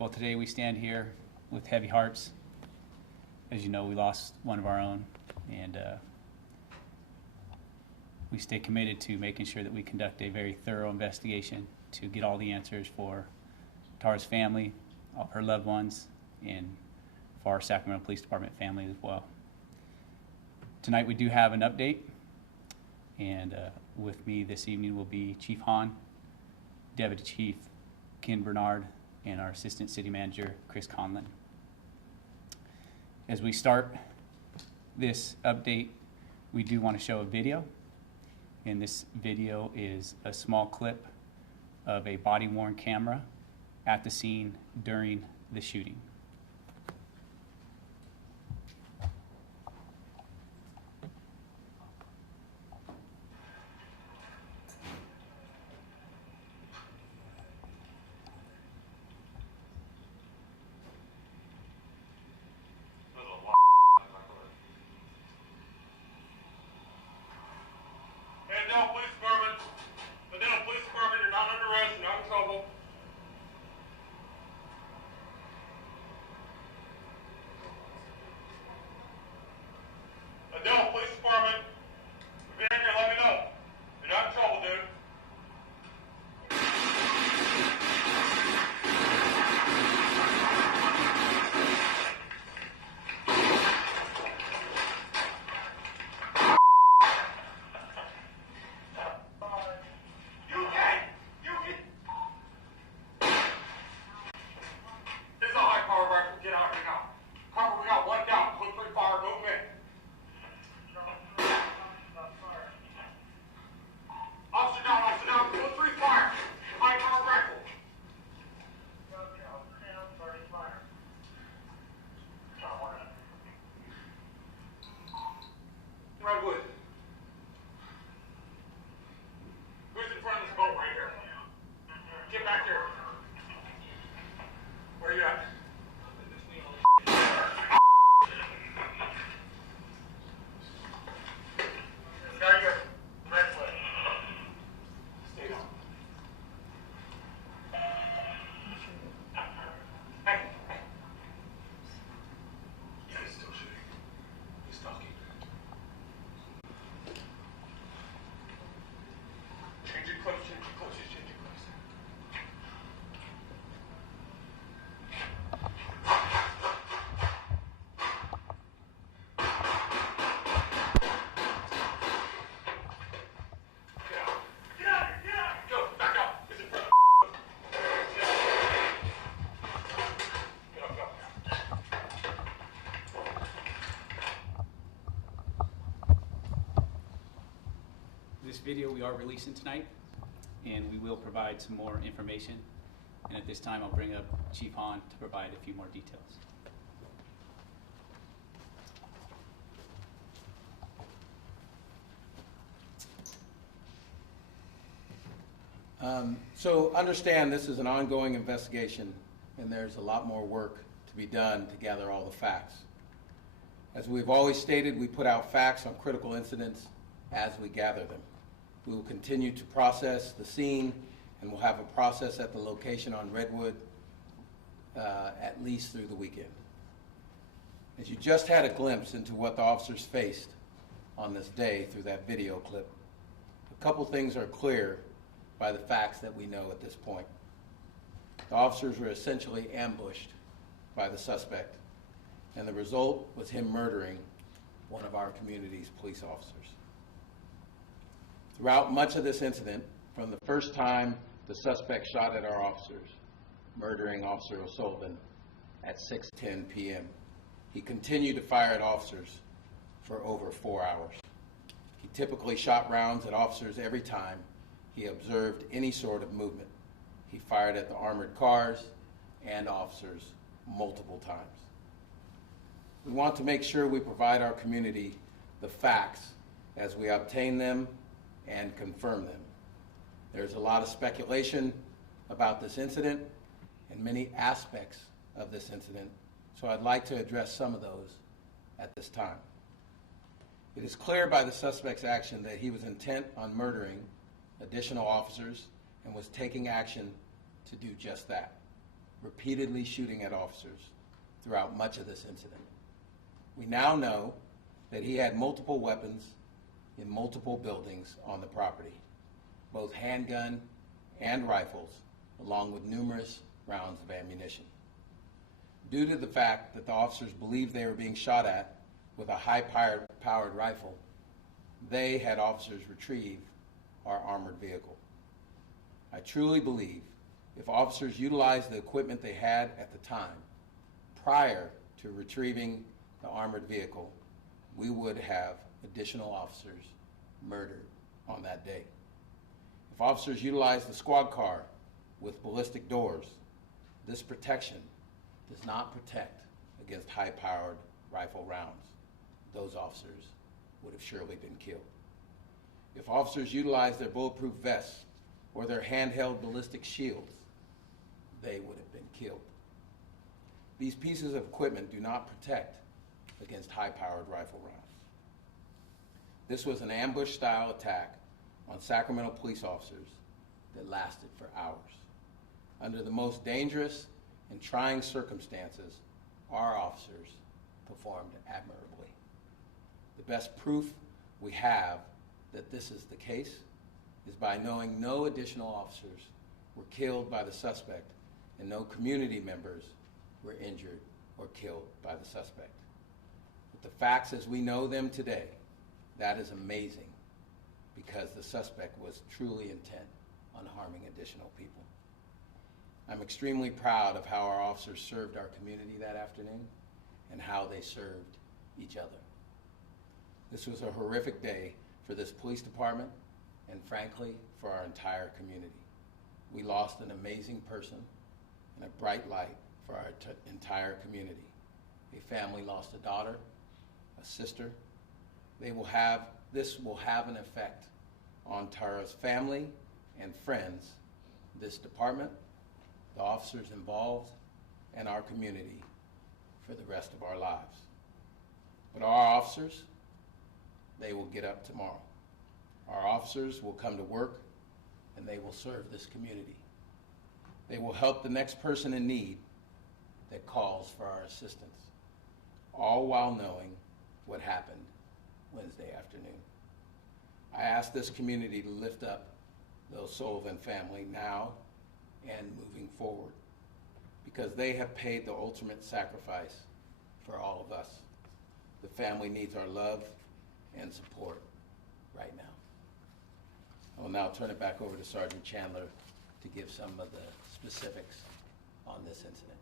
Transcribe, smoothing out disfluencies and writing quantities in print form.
Well, today we stand here with heavy hearts. As you know, we lost one of our own, and we stay committed to making sure that we conduct a very thorough investigation to get all the answers for Tara's family, all of her loved ones, and for our Sacramento Police Department family as well. Tonight we do have an update, and with me this evening will be Chief Hahn, Deputy Chief Ken Bernard, and our Assistant City Manager, Chris Conlon. As we start this update, we do want to show a video, and this video is a small clip of a body-worn camera at the scene during the shooting. Daniel Police Department, you're not under arrest, you're not in trouble. Daniel Police Department, if you're in here, let me know. You're not in trouble, dude. Redwood. Who's in front of this boat right here? Get back here. Where are you at? Got your Redwood. Stay down. Hey. Yeah, he's still shooting. He's talking. Change your clothes, change your clothes, change your clothes. Get out. Get out! Get out! Go, back up. It's in front of Get up, go. This video we are releasing tonight, and we will provide some more information. And at this time, I'll bring up Chief Hahn to provide a few more details. So understand this is an ongoing investigation, and there's a lot more work to be done to gather all the facts. As we've always stated, we put out facts on critical incidents as we gather them. We will continue to process the scene, and we'll have a process at the location on Redwood at least through the weekend. As you just had a glimpse into what the officers faced on this day through that video clip, a couple things are clear by the facts that we know at this point. The officers were essentially ambushed by the suspect, and the result was him murdering one of our community's police officers. Throughout much of this incident, from the first time the suspect shot at our officers, murdering Officer O'Sullivan at 6:10 p.m., he continued to fire at officers for over 4 hours. He typically shot rounds at officers every time he observed any sort of movement. He fired at the armored cars and officers multiple times. We want to make sure we provide our community the facts as we obtain them and confirm them. There's a lot of speculation about this incident and many aspects of this incident, so I'd like to address some of those at this time. It is clear by the suspect's action that he was intent on murdering additional officers and was taking action to do just that. repeatedly shooting at officers throughout much of this incident. We now know that he had multiple weapons in multiple buildings on the property, both handgun and rifles, along with numerous rounds of ammunition. Due to the fact that the officers believed they were being shot at with a high-powered rifle, they had officers retrieve our armored vehicle. I truly believe if officers utilized the equipment they had at the time prior to retrieving the armored vehicle, we would have additional officers murdered on that day. If officers utilized the squad car with ballistic doors, this protection does not protect against high-powered rifle rounds. Those officers would have surely been killed. If officers utilized their bulletproof vests or their handheld ballistic shields, they would have been killed. These pieces of equipment do not protect against high-powered rifle rounds. This was an ambush-style attack on Sacramento police officers that lasted for hours. Under the most dangerous and trying circumstances, our officers performed admirably. The best proof we have that this is the case is by knowing no additional officers were killed by the suspect and no community members were injured or killed by the suspect. With the facts as we know them today, that is amazing because the suspect was truly intent on harming additional people. I'm extremely proud of how our officers served our community that afternoon and how they served each other. This was a horrific day for this police department and frankly for our entire community. We lost an amazing person and a bright light for our entire community. A family lost a daughter, a sister. This will have an effect on Tara's family and friends, this department, the officers involved, and our community for the rest of our lives. But our officers, they will get up tomorrow. Our officers will come to work and they will serve this community. They will help the next person in need that calls for our assistance, all while knowing what happened Wednesday afternoon. I ask this community to lift up the O'Sullivan family now and moving forward because they have paid the ultimate sacrifice for all of us. The family needs our love and support right now. I will now turn it back over to Sergeant Chandler to give some of the specifics on this incident.